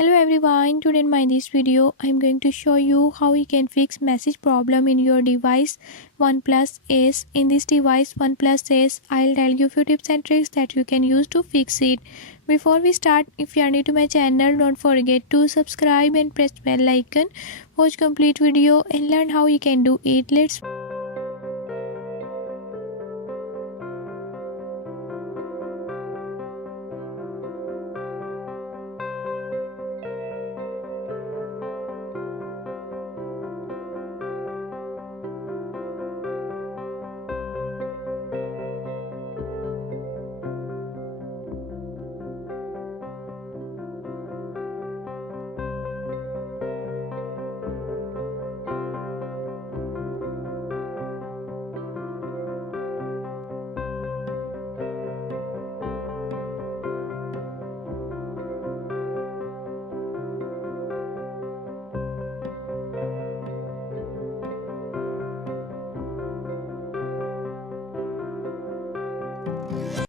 Hello everyone, today in this video I am going to show you how you can fix message problem in your device Oneplus Ace. In this device Oneplus Ace, I'll tell you few tips and tricks that you can use to fix it. Before we start, if you are new to my channel, don't forget to subscribe and press bell icon. Watch complete video and learn how you can do it. Let's